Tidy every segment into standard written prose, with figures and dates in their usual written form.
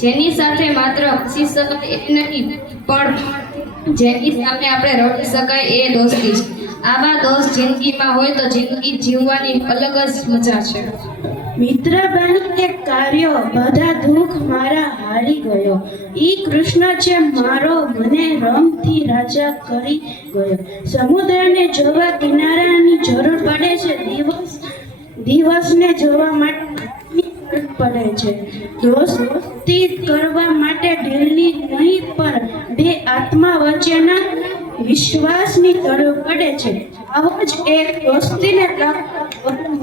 જેની સાથે માત્ર હસી શકાય એ નહીં, પણ જેની સામે આપણે રડી શકાય એ દોસ્તી છે. આવા દોસ્ત જિંદગીમાં હોય તો જિંદગી જીવવાની અલગ જ મજા છે. મિત્ર બનીને કાર્યો બધા દુઃખ મારા હારી ગયો. ઈ કૃષ્ણ છે મારો મને રમથી રાજા કરી ગયો. સમુદ્રને જોવા કિનારાની જરૂર પડે છે, દિવસને જોવા માટે પડે છે. દોસ્તી કરવા માટે દિલની નહીં પણ બે આત્મા વચ્ચેના વિશ્વાસની જરૂર પડે છે. આવો જ એક દોસ્તીને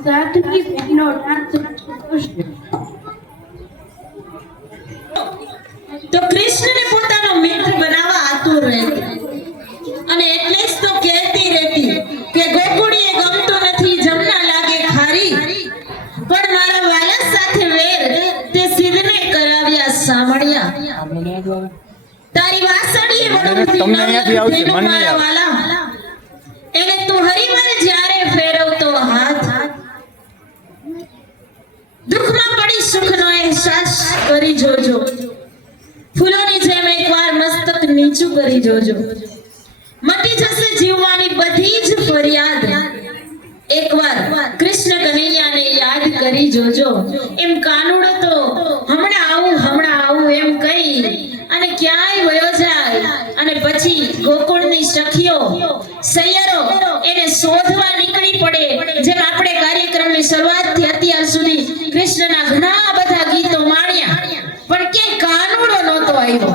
સાથની બહેનો ડાન્સ તો કૃષ્ણને પોતાનો મિત્ર બનાવવા આતુર રહેતી અને એટલે જ તો કહેતી રહેતી કે ગોકુળીએ ગમતો નથી જમના લાગે ખારી, પણ મારા વાલા સાથે વેર તે સિદ્ધને કરાવ્યા સામળિયા. તારી વાસળીએ વડું મારા વાલા એને તું હરિવર જ્યારે ફેરવતો હાથ, દુઃખમાં પડી સુખનો અહેસાસ કરી જોજો. ફૂલોની જેમ એકવાર મસ્તક નીચું કરી જોજો. મટી જશે જીવવાની બધી જ ફરિયાદ. એકવાર કૃષ્ણ કનૈયાને યાદ કરી જોજો. એમ કાનુડો તો હમણાં આવું એમ કહી અને ક્યાંય વયો જાય અને પછી ગોકુળની સખીઓ સૈયરો એને શોધવા નીકળી પડે. જેમ આપણે કાર્યક્રમની શરૂઆતથી અત્યાર સુધી કૃષ્ણના ઘણા બધા ગીતો માણ્યા, પણ ક્યાંય કાનુડો નહોતો આવ્યો.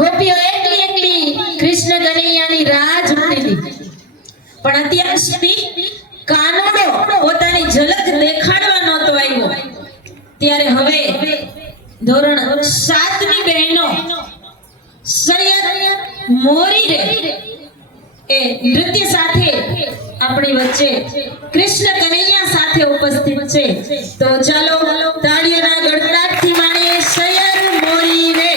ગોપીઓ એકલી કૃષ્ણ કનૈયાની રાહ જોતી હતી, પણ અત્યાર સુધી કાનુડો પોતાની ઝલક દેખાડવા નહોતો આવ્યો. ત્યારે હવે ધોરણ 7 ની બહેનો સૈયદ મોરી રે એ નૃત્ય સાથે આપણી વચ્ચે કૃષ્ણ કનૈયા સાથે ઉપસ્થિત છે. તો ચાલો તાળીઓના ગડગડાટથી માણીએ સૈયદ મોરી રે.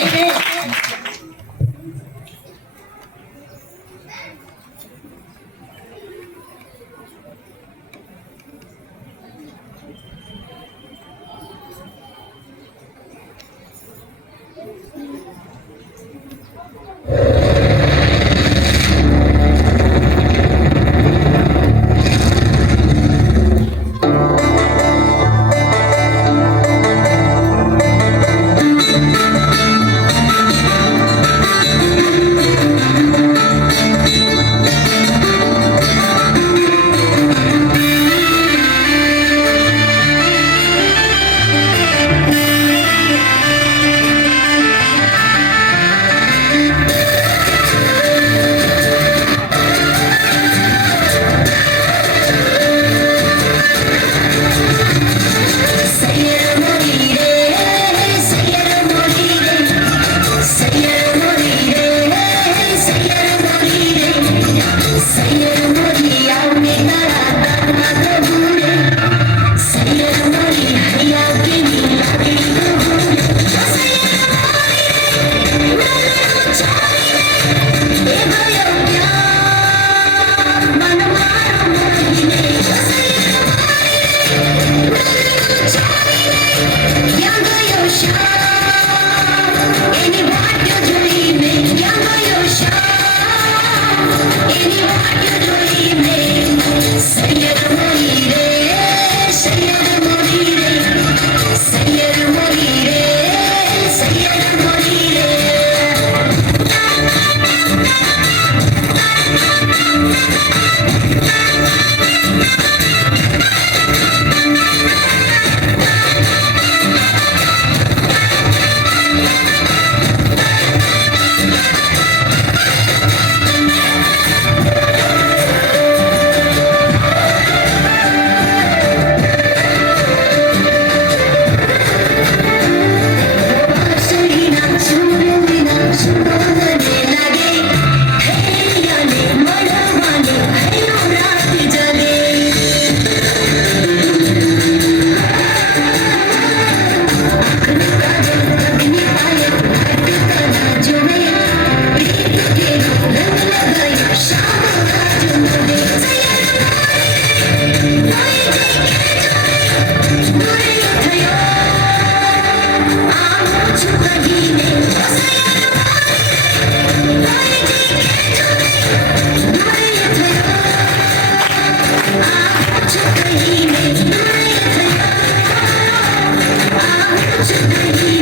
મારી